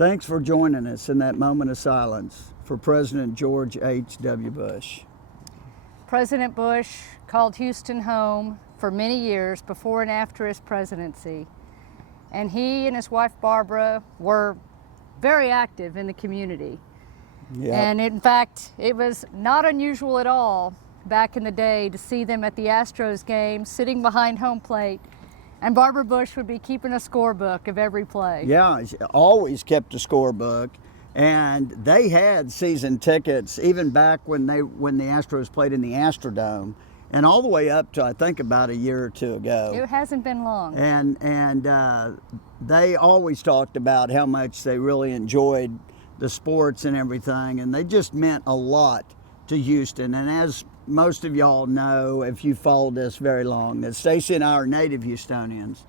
Thanks for joining us in that moment of silence for President George H.W. Bush. President Bush called Houston home for many years before and after his presidency. And he and his wife Barbara were very active in the community. Yep. And in fact, it was not unusual at all back in the day to see them at the Astros game sitting behind home plate, and Barbara Bush would be keeping a scorebook of every play. Yeah, she always kept a scorebook, and they had season tickets even back when the Astros played in the Astrodome, and all the way up to I think about a year or two ago. It hasn't been long. And they always talked about how much they really enjoyed the sports and everything, and they just meant a lot to Houston. And as most of y'all know, if you followed this very long, that Stacy and I are native Houstonians.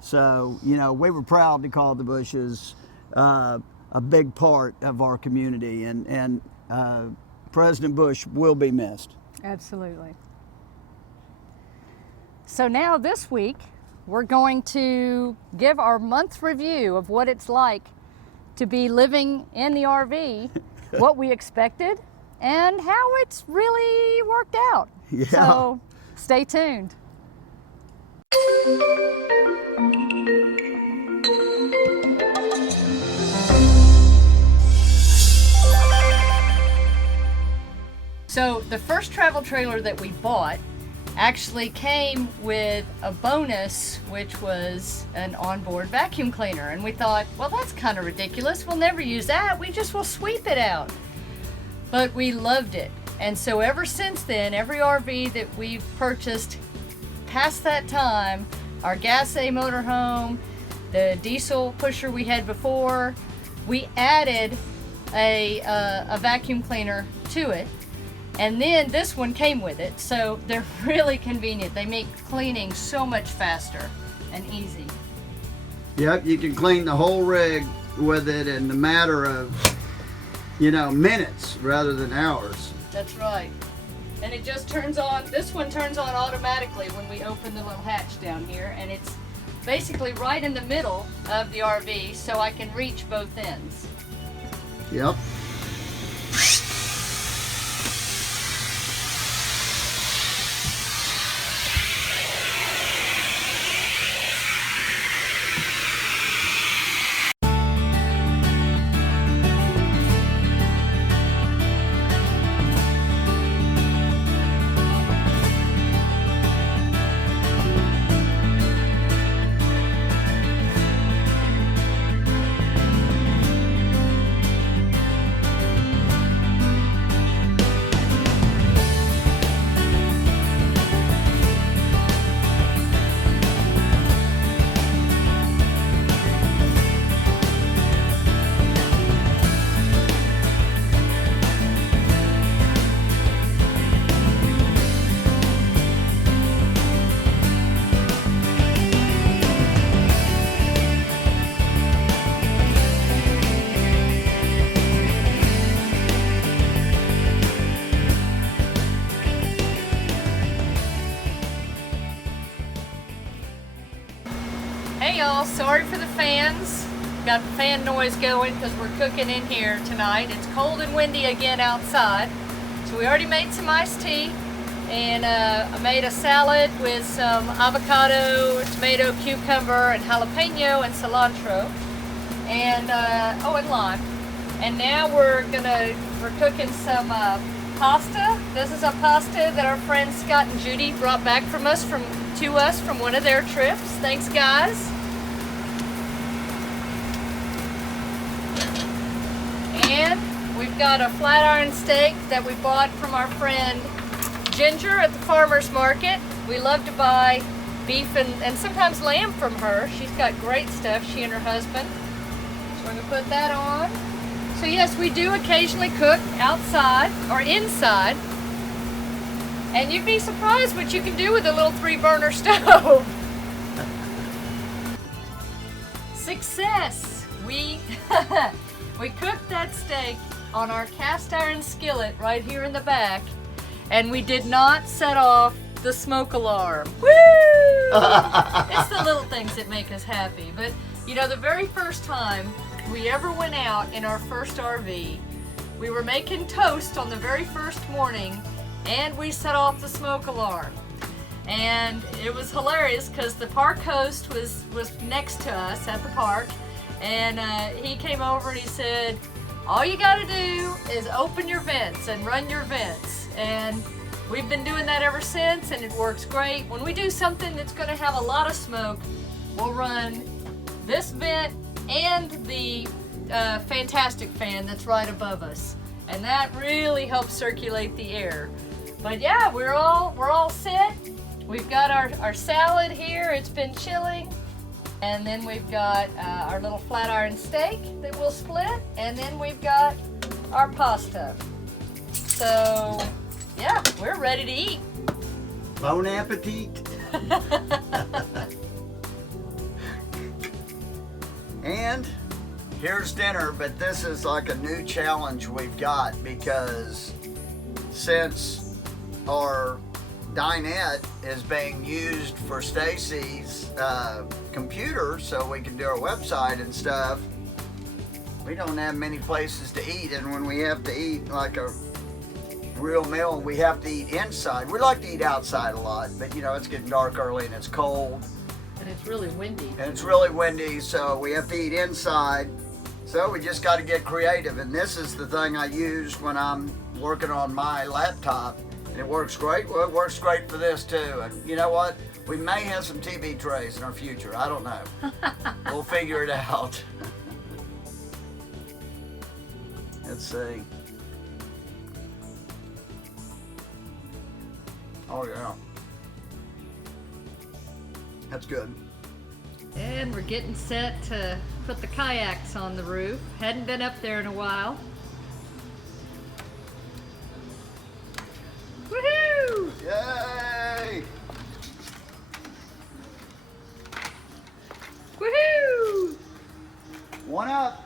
So, you know, we were proud to call the Bushes a big part of our community, and President Bush will be missed. Absolutely. So now this week, we're going to give our month review of what it's like to be living in the RV, what we expected, and how it's really worked out. Yeah. So stay tuned. So the first travel trailer that we bought actually came with a bonus, which was an onboard vacuum cleaner. And we thought, well, that's kind of ridiculous. We'll never use that. We just will sweep it out. But we loved it. And so ever since then, every RV that we've purchased past that time, our Gas A motorhome, the diesel pusher we had before, we added a vacuum cleaner to it. And then this one came with it, so they're really convenient. They make cleaning so much faster and easy. Yep, you can clean the whole rig with it in the matter of, you know, minutes rather than hours. That's right. And it just turns on, this one turns on automatically when we open the little hatch down here, and it's basically right in the middle of the RV, so I can reach both ends. Yep. Hey y'all, sorry for the fans. Got the fan noise going because we're cooking in here tonight. It's cold and windy again outside. So we already made some iced tea, and I made a salad with some avocado, tomato, cucumber, and jalapeno and cilantro, and and lime. And now we're cooking some pasta. This is a pasta that our friends Scott and Judy brought back to us from one of their trips. Thanks, guys. And we've got a flat iron steak that we bought from our friend Ginger at the farmer's market. We love to buy beef and sometimes lamb from her. She's got great stuff, she and her husband. So we're gonna put that on. So yes, we do occasionally cook outside or inside. And you'd be surprised what you can do with a little 3-burner stove. Success! We cooked that steak on our cast iron skillet right here in the back, and we did not set off the smoke alarm. Woo! It's the little things that make us happy. But you know, the very first time we ever went out in our first RV, we were making toast on the very first morning and we set off the smoke alarm. And it was hilarious because the park host was next to us at the park, and he came over and he said, all you gotta do is open your vents and run your vents. And we've been doing that ever since, and it works great. When we do something that's gonna have a lot of smoke, we'll run this vent and the fantastic fan that's right above us. And that really helps circulate the air. But yeah, we're all set. We've got our salad here, it's been chilling. And then we've got our little flat iron steak that we'll split. And then we've got our pasta. So yeah, we're ready to eat. Bon appetit. And here's dinner, but this is like a new challenge we've got because since our dinette is being used for Stacy's computer so we can do our website and stuff, we don't have many places to eat, and when we have to eat like a real meal, we have to eat inside. We like to eat outside a lot, but you know, it's getting dark early and it's cold. And it's really windy. And it's really windy, so we have to eat inside. So we just got to get creative, and this is the thing I use when I'm working on my laptop. And it works great. Well, it works great for this too. And you know what? We may have some TV trays in our future. I don't know. We'll figure it out. Let's see. Oh yeah. That's good. And we're getting set to put the kayaks on the roof. Hadn't been up there in a while. Woohoo! Yay! Woohoo! One up.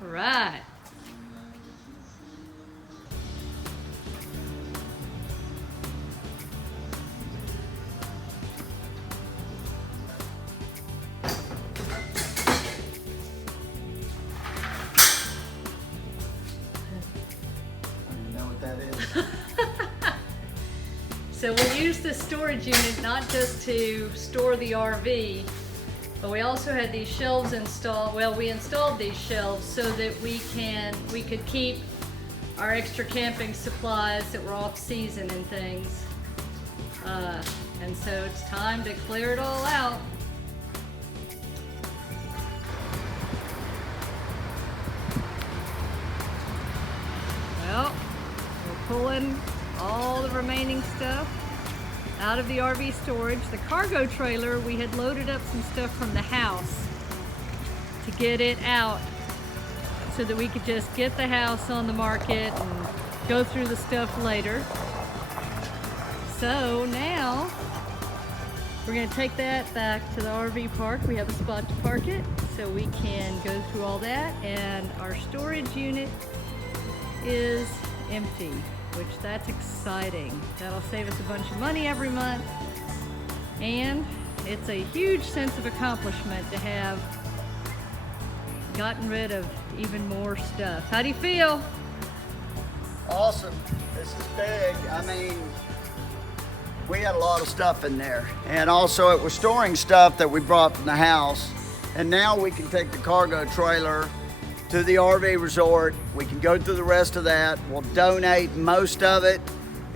Right. So we use the storage unit not just to store the RV, but we also had these shelves installed. Well, we installed these shelves so that we could keep our extra camping supplies that were off season and things. And so it's time to clear it all out. Well, we're pulling all the remaining stuff out of the RV storage. The cargo trailer, we had loaded up some stuff from the house to get it out so that we could just get the house on the market and go through the stuff later. So now we're going to take that back to the RV park. We have a spot to park it so we can go through all that, and our storage unit is empty, which that's exciting. That'll save us a bunch of money every month, and it's a huge sense of accomplishment to have gotten rid of even more stuff. How do you feel? Awesome. This is big. I mean, we had a lot of stuff in there, and also it was storing stuff that we brought from the house, and now we can take the cargo trailer to the RV resort. We can go through the rest of that. We'll donate most of it,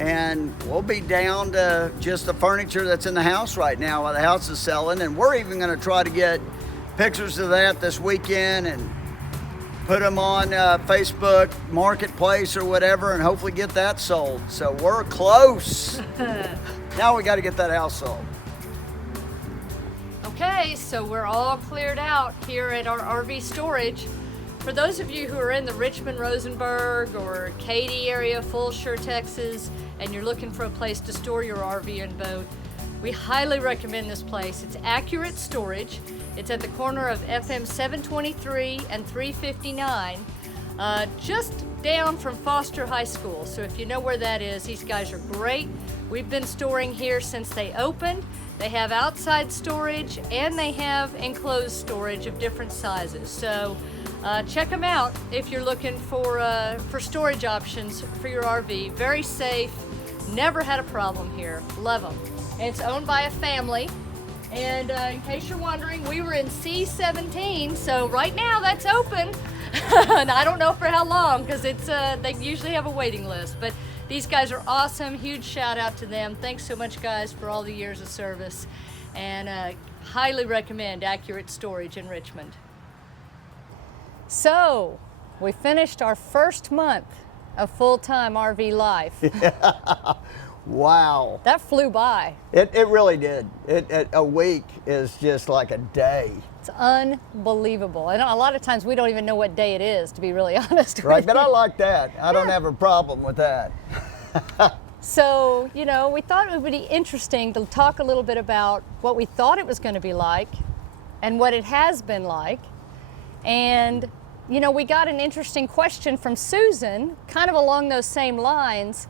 and we'll be down to just the furniture that's in the house right now while the house is selling. And we're even going to try to get pictures of that this weekend and put them on Facebook Marketplace or whatever, and hopefully get that sold. So we're close. Now we got to get that house sold. Okay, so we're all cleared out here at our RV storage. For those of you who are in the Richmond, Rosenberg, or Katy area, Fulshire, Texas, and you're looking for a place to store your RV and boat, we highly recommend this place. It's Accurate Storage. It's at the corner of FM 723 and 359, just down from Foster High School. So if you know where that is, these guys are great. We've been storing here since they opened. They have outside storage and they have enclosed storage of different sizes. So check them out if you're looking for storage options for your RV. Very safe, never had a problem here, love them. It's owned by a family, and in case you're wondering, we were in C17, so right now that's open. And I don't know for how long, because they usually have a waiting list, but these guys are awesome. Huge shout out to them. Thanks so much, guys, for all the years of service, and highly recommend Accurate Storage in Richmond. So we finished our first month of full-time RV life. Wow. That flew by. It really did. A week is just like a day. It's unbelievable. And a lot of times we don't even know what day it is, to be really honest. Right, but I like that. I don't have a problem with that. So, you know, we thought it would be interesting to talk a little bit about what we thought it was going to be like and what it has been like. And, you know, we got an interesting question from Susan, kind of along those same lines.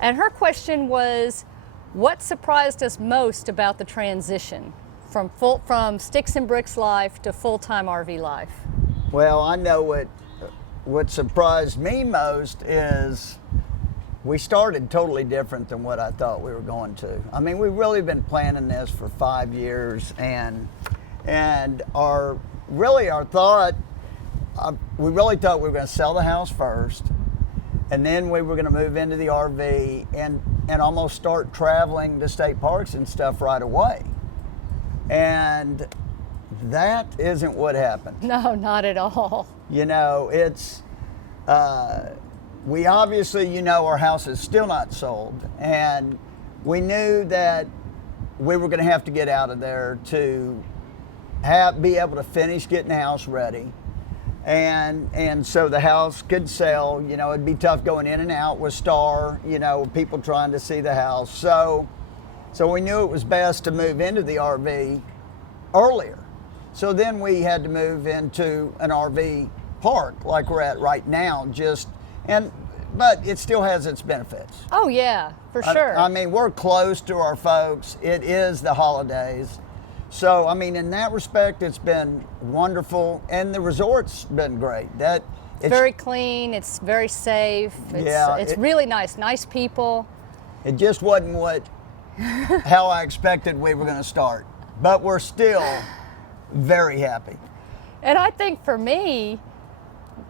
And her question was, what surprised us most about the transition from sticks and bricks life to full-time RV life? Well, I know what surprised me most is we started totally different than what I thought we were going to. I mean, we've really been planning this for 5 years, and our thought, we really thought we were going to sell the house first, and then we were going to move into the RV and almost start traveling to state parks and stuff right away. And that isn't what happened. No, not at all. You know, it's, we obviously, you know, our house is still not sold, and we knew that we were going to have to get out of there to be able to finish getting the house ready. And so the house could sell. You know, it'd be tough going in and out with Star, you know, people trying to see the house. So we knew it was best to move into the RV earlier. So then we had to move into an RV park like we're at right now, but it still has its benefits. Oh yeah, for sure. I mean, we're close to our folks. It is the holidays. So, I mean, in that respect, it's been wonderful, and the resort's been great. It's very clean, it's very safe, it's really nice people. It just wasn't how I expected we were going to start, but we're still very happy. And I think for me,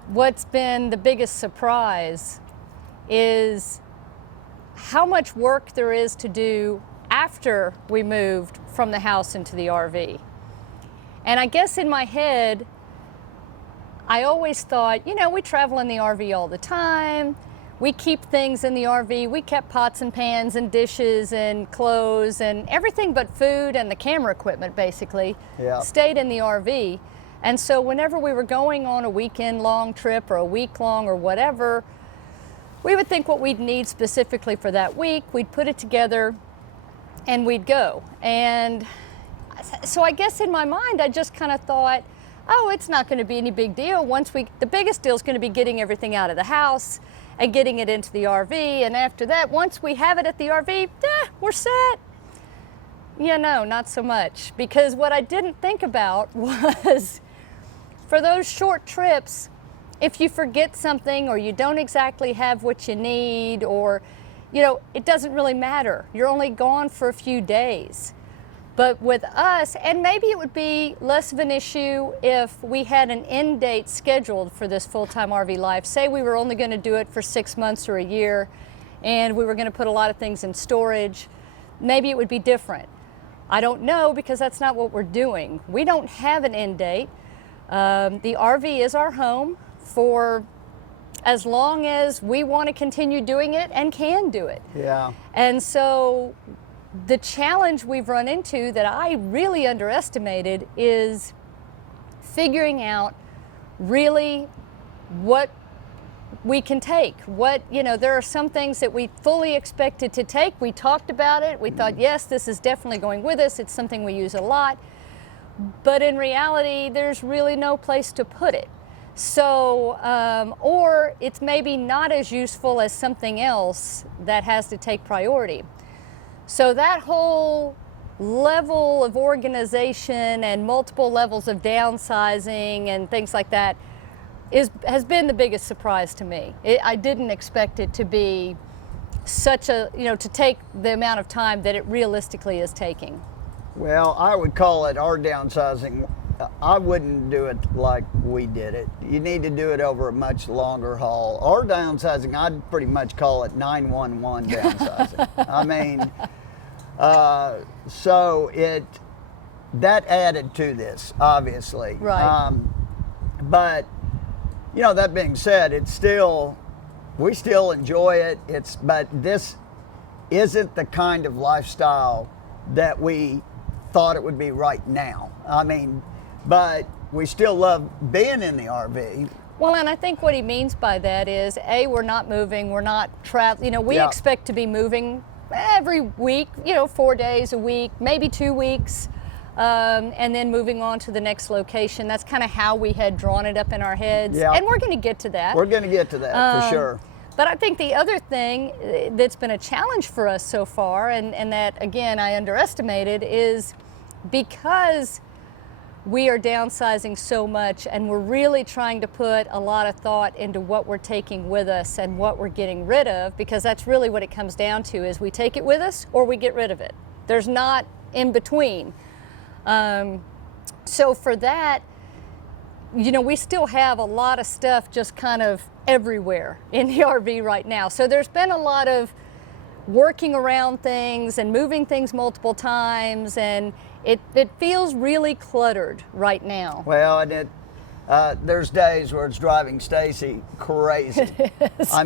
what's been the biggest surprise is how much work there is to do after we moved from the house into the RV. And I guess in my head, I always thought, you know, we travel in the RV all the time. We keep things in the RV. We kept pots and pans and dishes and clothes and everything but food and the camera equipment basically stayed in the RV. And so whenever we were going on a weekend long trip or a week long or whatever, we would think what we'd need specifically for that week. We'd put it together and we'd go. And so I guess in my mind, I just kind of thought, oh, it's not going to be any big deal. The biggest deal is going to be getting everything out of the house and getting it into the RV. And after that, once we have it at the RV, we're set. Yeah, no, not so much. Because what I didn't think about was for those short trips, if you forget something or you don't exactly have what you need, or you know, it doesn't really matter. You're only gone for a few days. But with us, and maybe it would be less of an issue if we had an end date scheduled for this full-time RV life. Say we were only going to do it for 6 months or a year, and we were going to put a lot of things in storage. Maybe it would be different. I don't know, because that's not what we're doing. We don't have an end date. The RV is our home for as long as we want to continue doing it and can do it. Yeah. And so the challenge we've run into that I really underestimated is figuring out really what we can take. There are some things that we fully expected to take. We talked about it. We thought, yes, this is definitely going with us. It's something we use a lot. But in reality, there's really no place to put it. So, or it's maybe not as useful as something else that has to take priority. So that whole level of organization and multiple levels of downsizing and things like that has been the biggest surprise to me. I didn't expect it to be such a, to take the amount of time that it realistically is taking. Well, I would call it our downsizing. I wouldn't do it like we did it. You need to do it over a much longer haul. Our downsizing, I'd pretty much call it 911 downsizing. I mean, so that added to this, obviously. Right. But, that being said, we still enjoy it. But this isn't the kind of lifestyle that we thought it would be right now. I mean, but we still love being in the RV. Well, and I think what he means by that is, A, we're not moving, we're not traveling. We expect to be moving every week, 4 days a week, maybe 2 weeks, and then moving on to the next location. That's kind of how we had drawn it up in our heads. Yeah. And we're going to get to that. We're going to get to that for sure. But I think the other thing that's been a challenge for us so far, and that, again, I underestimated, is because we are downsizing so much and we're really trying to put a lot of thought into what we're taking with us and what we're getting rid of, because that's really what it comes down to, is we take it with us or we get rid of it. There's not in between. So for that, we still have a lot of stuff just kind of everywhere in the RV right now. So there's been a lot of working around things and moving things multiple times, and it feels really cluttered right now. Well, and there's days where it's driving Stacy crazy. I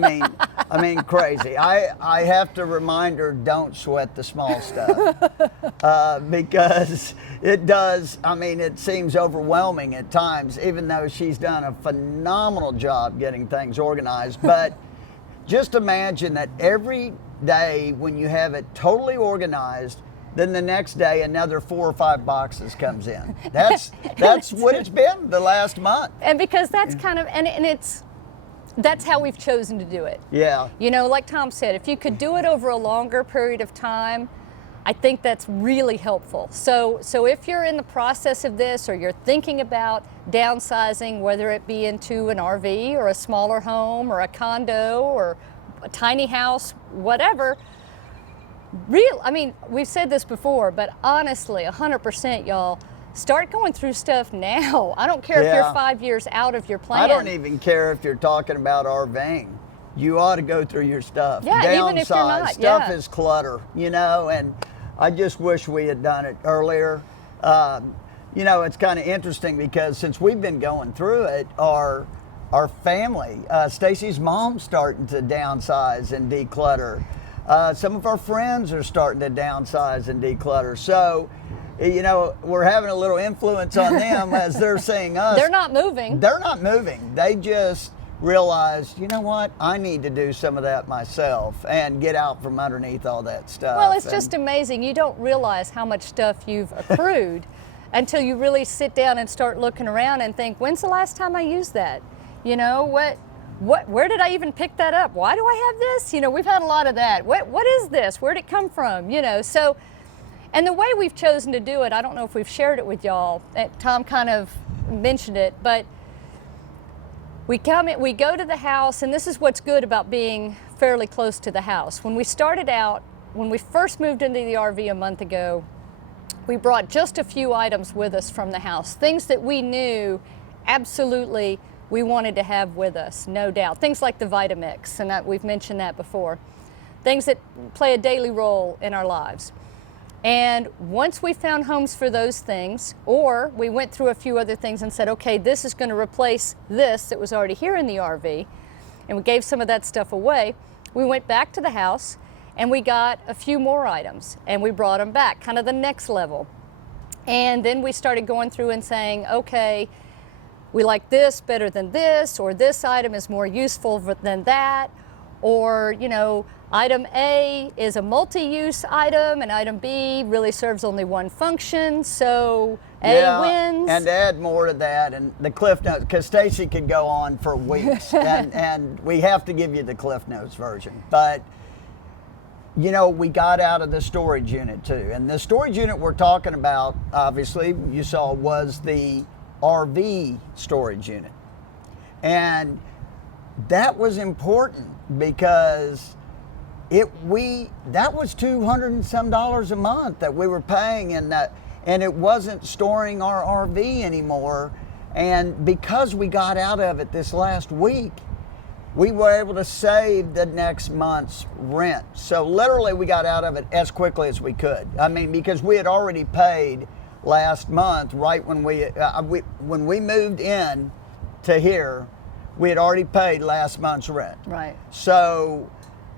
mean crazy. I have to remind her, don't sweat the small stuff, because it does. I mean, it seems overwhelming at times, even though she's done a phenomenal job getting things organized. But just imagine that every day when you have it totally organized, then the next day another 4 or 5 boxes comes in. That's what it's been the last month. And because that's kind of, and that's how we've chosen to do it. Yeah. Like Tom said, if you could do it over a longer period of time, I think that's really helpful. So if you're in the process of this, or you're thinking about downsizing, whether it be into an RV or a smaller home or a condo or a tiny house, whatever, we've said this before, but honestly, 100%, y'all, start going through stuff now. I don't care if you're 5 years out of your plan. I don't even care if you're talking about RVing. You ought to go through your stuff. Yeah, downsize. even if you're not. Stuff is clutter, and I just wish we had done it earlier. It's kind of interesting because since we've been going through it, our family, Stacy's mom's starting to downsize and declutter. Some of our friends are starting to downsize and declutter. So, we're having a little influence on them as they're seeing us. They're not moving. They're not moving. They just realized, you know what, I need to do some of that myself and get out from underneath all that stuff. Well, it's just amazing. You don't realize how much stuff you've accrued until you really sit down and start looking around and think, when's the last time I used that? Where did I even pick that up? Why do I have this? We've had a lot of that. What is this? Where'd it come from? So, and the way we've chosen to do it, I don't know if we've shared it with y'all. Tom kind of mentioned it, but we go to the house, and this is what's good about being fairly close to the house. When we started out, when we first moved into the RV a month ago, we brought just a few items with us from the house, things that we knew absolutely we wanted to have with us, no doubt. Things like the Vitamix, and we've mentioned that before. Things that play a daily role in our lives. And once we found homes for those things, or we went through a few other things and said, okay, this is going to replace this that was already here in the RV, and we gave some of that stuff away, we went back to the house and we got a few more items and we brought them back, kind of the next level. And then we started going through and saying, okay, we like this better than this, or this item is more useful than that, or, item A is a multi-use item and item B really serves only one function, so A wins. And to add more to that, and the Cliff Notes, because Stacy could go on for weeks, and we have to give you the Cliff Notes version. But, we got out of the storage unit too. And the storage unit we're talking about, obviously, you saw, was the RV storage unit. And that was important because that was $200 and some a month that we were paying, and it wasn't storing our RV anymore. And because we got out of it this last week, we were able to save the next month's rent. So literally we got out of it as quickly as we could. I mean, because we had already paid last month, right when we moved in to here, we had already paid last month's rent. Right. So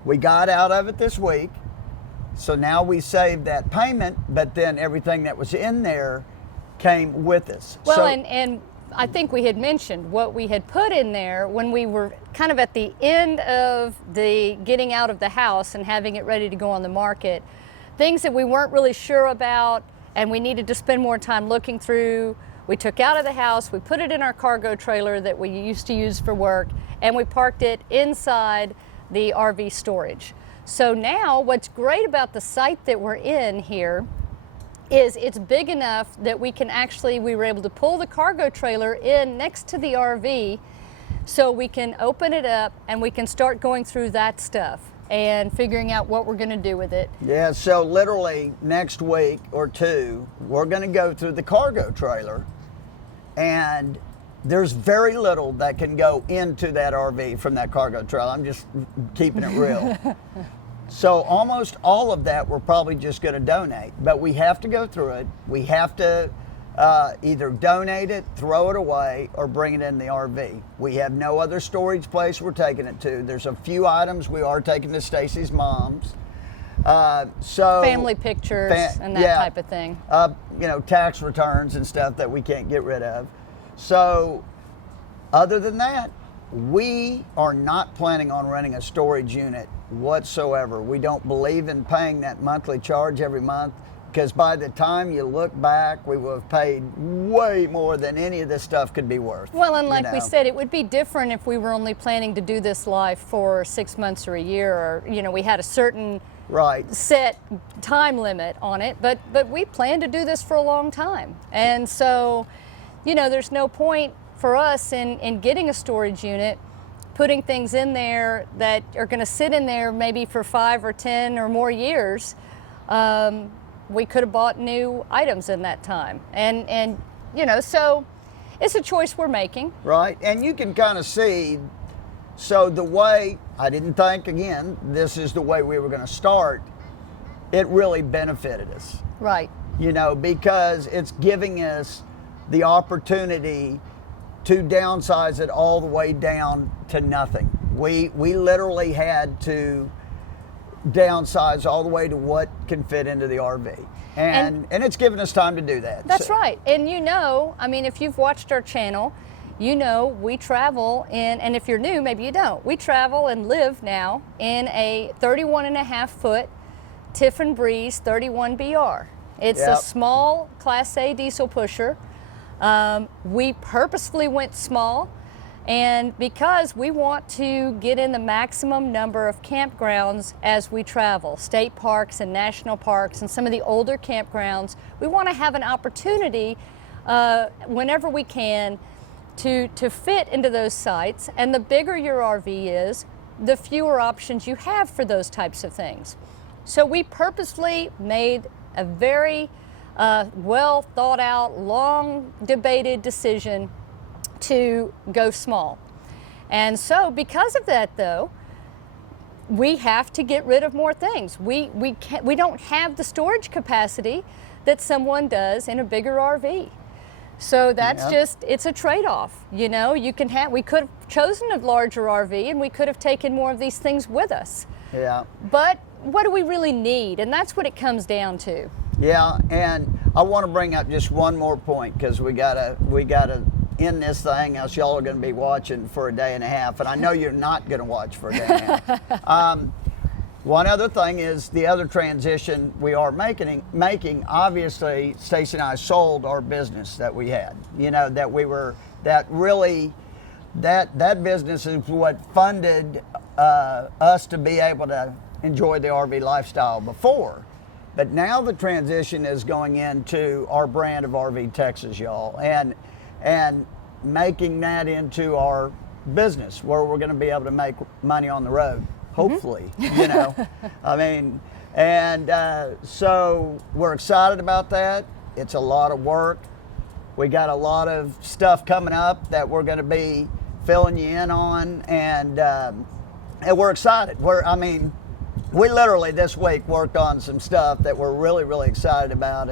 we got out of it this week. So now we saved that payment, but then everything that was in there came with us. Well, so, and I think we had mentioned what we had put in there when we were kind of at the end of the getting out of the house and having it ready to go on the market. Things that we weren't really sure about and we needed to spend more time looking through. We took out of the house, we put it in our cargo trailer that we used to use for work, and we parked it inside the RV storage. So now what's great about the site that we're in here is it's big enough that we were able to pull the cargo trailer in next to the RV, so we can open it up and we can start going through that stuff and figuring out what we're going to do with it. Yeah, so literally next week or two, we're going to go through the cargo trailer, and there's very little that can go into that RV from that cargo trailer. I'm just keeping it real. So almost all of that we're probably just going to donate, but we have to go through it. We have to either donate it, throw it away, or bring it in the RV. We have no other storage place we're taking it to. There's a few items we are taking to Stacy's mom's. So family pictures and that type of thing. Tax returns and stuff that we can't get rid of. So other than that, we are not planning on renting a storage unit whatsoever. We don't believe in paying that monthly charge every month, because by the time you look back, we will have paid way more than any of this stuff could be worth. Well, and like we said, it would be different if we were only planning to do this life for 6 months or a year, or we had a certain set time limit on it, but we plan to do this for a long time. And so, there's no point for us in getting a storage unit, putting things in there that are going to sit in there maybe for 5 or 10 or more years. We could have bought new items in that time. And so it's a choice we're making. Right, and you can kind of see, so the way, I didn't think, again, this is the way we were going to start, it really benefited us. Right. Because it's giving us the opportunity to downsize it all the way down to nothing. We literally had to downsize all the way to what can fit into the RV. And it's given us time to do that. That's right. And if you've watched our channel, we travel in, and if you're new, maybe you don't, we travel and live now in a 31.5-foot Tiffin Breeze 31BR. It's a small Class A diesel pusher. We purposefully went small, and because we want to get in the maximum number of campgrounds as we travel, state parks and national parks and some of the older campgrounds, we want to have an opportunity whenever we can to fit into those sites. And the bigger your RV is, the fewer options you have for those types of things. So we purposely made a very well thought out, long debated decision to go small. And so because of that, though, we have to get rid of more things. We don't have the storage capacity that someone does in a bigger RV. So that's it's a trade-off. We could have chosen a larger RV and we could have taken more of these things with us. Yeah. But what do we really need? And that's what it comes down to. Yeah, and I want to bring up just one more point, because we gotta end this thing, else y'all are going to be watching for a day and a half, and I know you're not going to watch for a day and a half. One other thing is the other transition we are making. Obviously, Stacy and I sold our business that we had. That business is what funded us to be able to enjoy the RV lifestyle before. But now the transition is going into our brand of RV Texas, y'all, and making that into our business where we're going to be able to make money on the road, hopefully, you know. I mean, and so we're excited about that. It's a lot of work. We got a lot of stuff coming up that we're going to be filling you in on, and we're excited. We literally this week worked on some stuff that we're really, really excited about,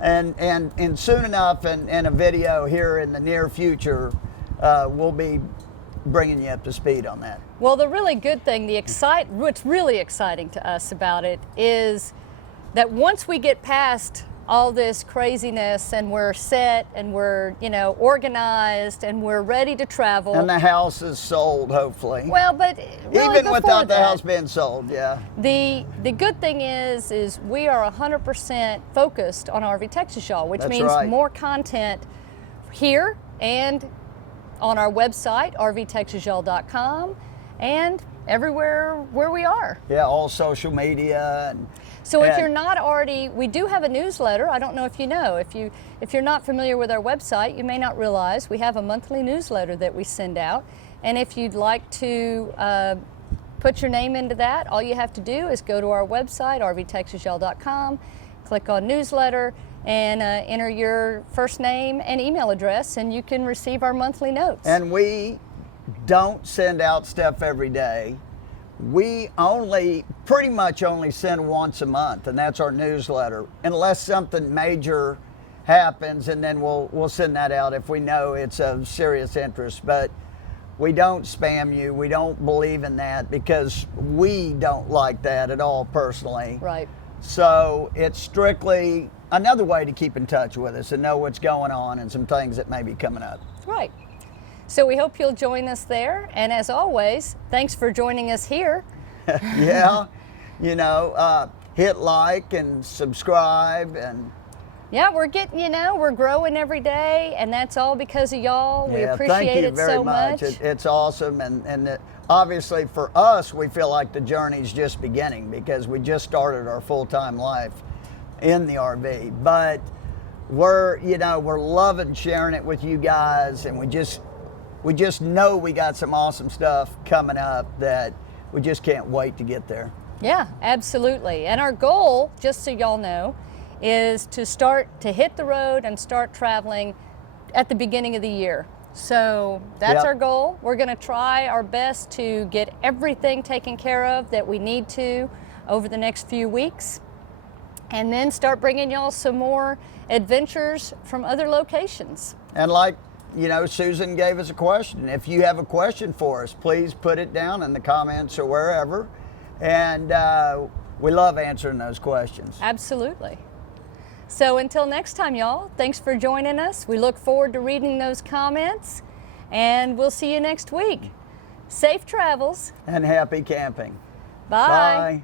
and soon enough in a video here in the near future, we'll be bringing you up to speed on that. Well, the really good thing, what's really exciting to us about it is that once we get past all this craziness and we're set and we're, you know, organized and we're ready to travel. And the house is sold, hopefully. Well, but really even without the house being sold, yeah. The good thing is we are 100% focused on RV Texas, y'all, which That's means right. more content here and on our website, rvtexasyall.com, and everywhere where we are. Yeah, all social media. So if you're not already, we do have a newsletter. I don't know if you know. If you're not familiar with our website, you may not realize we have a monthly newsletter that we send out. And if you'd like to put your name into that, all you have to do is go to our website, rvtexasyall.com, click on newsletter, and enter your first name and email address, and you can receive our monthly notes. And we don't send out stuff every day. We pretty much only send once a month, and that's our newsletter, unless something major happens, and then we'll send that out if we know it's of serious interest. But we don't spam you. We don't believe in that because we don't like that at all personally. Right. So it's strictly another way to keep in touch with us and know what's going on and some things that may be coming up. Right. So we hope you'll join us there. And as always, thanks for joining us here. Yeah, you know, hit like and subscribe. And yeah, we're getting, we're growing every day, and that's all because of y'all. We appreciate it so much. It's awesome. And obviously for us, we feel like the journey's just beginning because we just started our full-time life in the RV. But we're loving sharing it with you guys, and we just know we got some awesome stuff coming up that we just can't wait to get there. Yeah, absolutely. And our goal, just so y'all know, is to start to hit the road and start traveling at the beginning of the year. So that's our goal. We're going to try our best to get everything taken care of that we need to over the next few weeks, and then start bringing y'all some more adventures from other locations. And like, Susan gave us a question. If you have a question for us, please put it down in the comments or wherever. And we love answering those questions. Absolutely. So until next time, y'all, thanks for joining us. We look forward to reading those comments, and we'll see you next week. Safe travels. And happy camping. Bye. Bye.